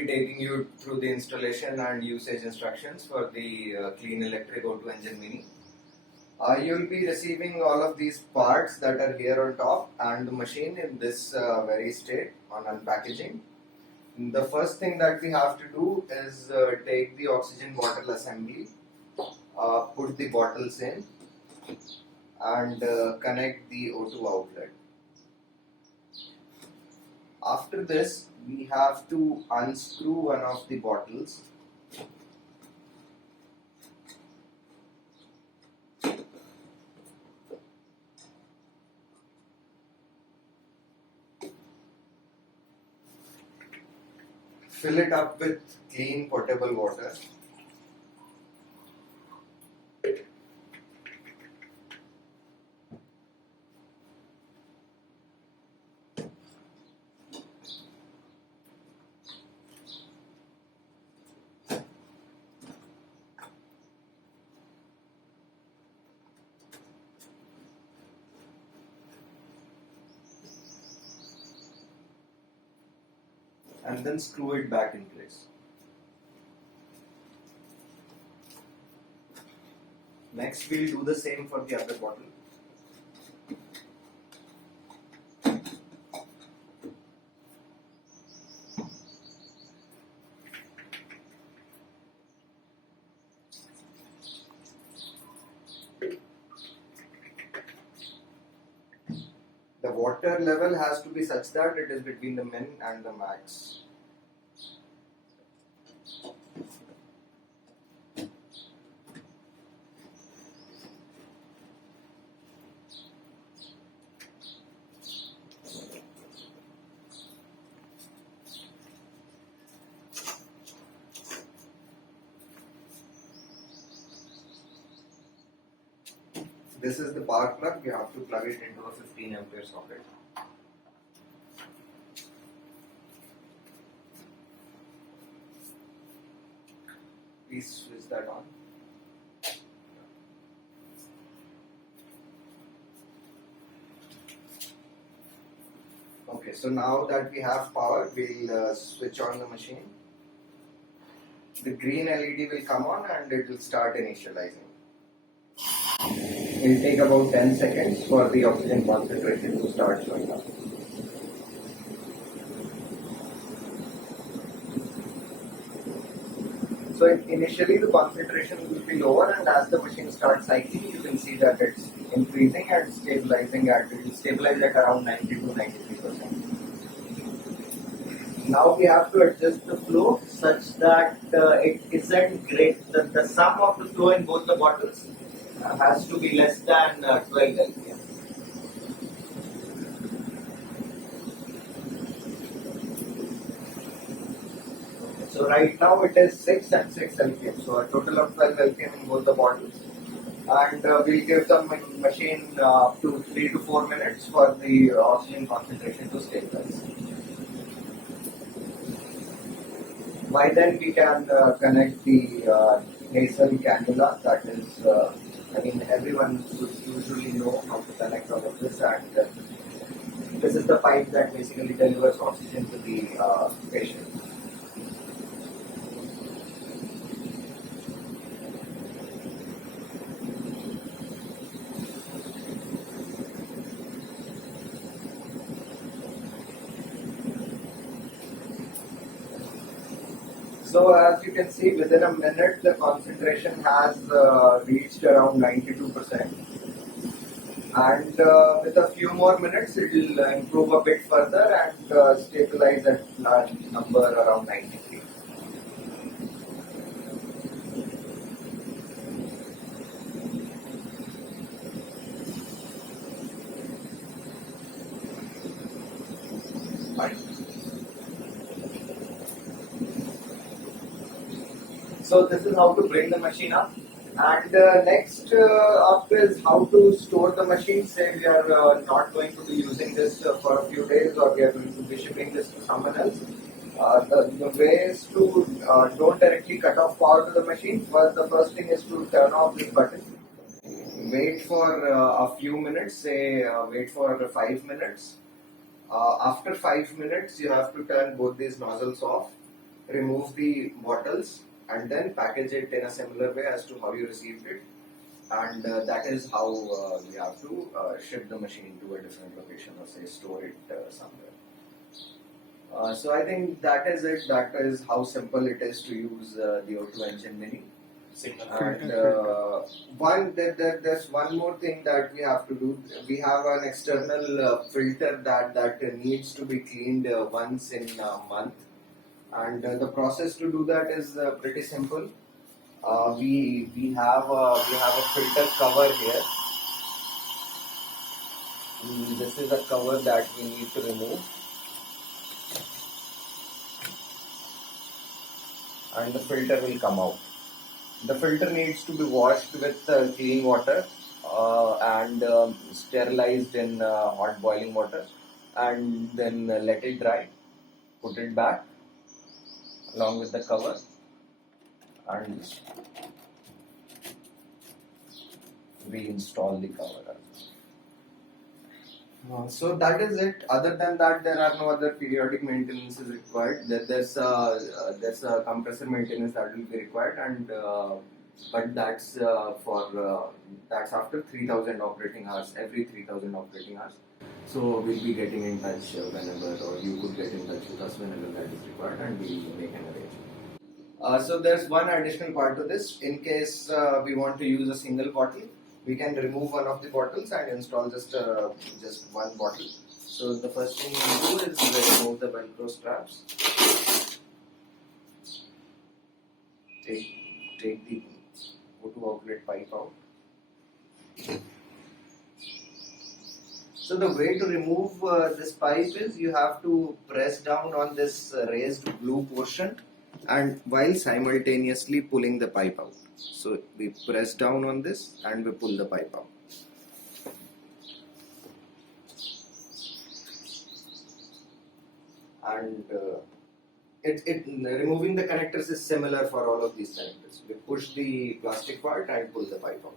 be taking you through the installation and usage instructions for the Clean Electric O2 Engine Mini. You will be receiving all of these parts that are here on top and the machine in this very state on unpackaging. The first thing that we have to do is take the oxygen bottle assembly, put the bottles in and connect the O2 outlet. After this, we have to unscrew one of the bottles. Fill it up with clean potable water. And then screw it back in place. Next, we'll do the same for the other bottle. The water level has to be such that it is between the min and the max. This is the power plug. You have to plug it into a 15 ampere socket. Please switch that on. Okay, so now that we have power, we'll switch on the machine. The green LED will come on and it will start initializing. It will take about 10 seconds for the oxygen concentration to start showing up. So initially the concentration will be lower, and as the machine starts cycling, you can see that it's increasing and stabilizing at, it will stabilize at around 90 to 93%. Now we have to adjust the flow such that it isn't great. The sum of the flow in both the bottles has to be less than 12 LPM. So right now it is 6 and 6 LPM, so a total of 12 LPM in both the bottles. And we'll give the machine up to 3 to 4 minutes for the oxygen concentration to stabilize. By then we can connect the nasal cannula, that is, everyone would usually know how to connect all of this, and this is the pipe that basically delivers oxygen to the patient. So as you can see, within a minute the concentration has reached around 92%, and with a few more minutes it will improve a bit further and stabilize at a number around 93. Fine. So this is how to bring the machine up, and next up is how to store the machine. Say we are not going to be using this for a few days, or we are going to be shipping this to someone else. The way is to don't directly cut off power to the machine. But the first thing is to turn off the button. Wait for a few minutes, say wait for 5 minutes. After 5 minutes, you have to turn both these nozzles off. remove the bottles and then package it in a similar way as to how you received it, and that is how we have to ship the machine to a different location or say store it somewhere. So I think that is it. That is how simple it is to use the O2 Engine Mini. And there's one more thing that we have to do. We have an external filter that needs to be cleaned once in a month, and the process to do that is pretty simple. We have a filter cover here. This is a cover that we need to remove, and the filter will come out. The filter needs to be washed with clean water and sterilized in hot boiling water, and then let it dry. Put it back along with the cover and reinstall the cover. So that is it. Other than that, there are no other periodic maintenances required. There's a compressor maintenance that will be required, and but that's that's after 3,000 operating hours. Every 3,000 operating hours. So we'll be getting in touch whenever, or you could get in touch with us whenever that is required, and we'll make an arrangement. So there's one additional part to this. In case we want to use a single bottle, we can remove one of the bottles and install just one bottle. So the first thing we do is remove the velcro straps. Take the O2 outlet pipe out. So the way to remove this pipe is you have to press down on this raised blue portion, and while simultaneously pulling the pipe out. So we press down on this and we pull the pipe out. And removing the connectors is similar for all of these connectors. We push the plastic part and pull the pipe out.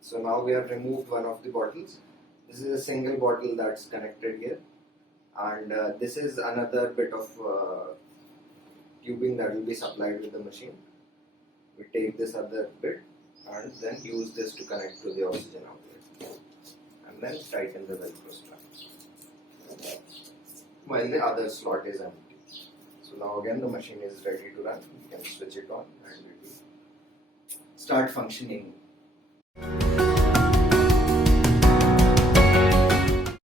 So now we have removed one of the bottles. This is a single bottle that's connected here, and this is another bit of tubing that will be supplied with the machine. We take this other bit and then use this to connect to the oxygen outlet, and then tighten the velcro strap while the other slot is empty. So now again the machine is ready to run. You can switch it on and it will start functioning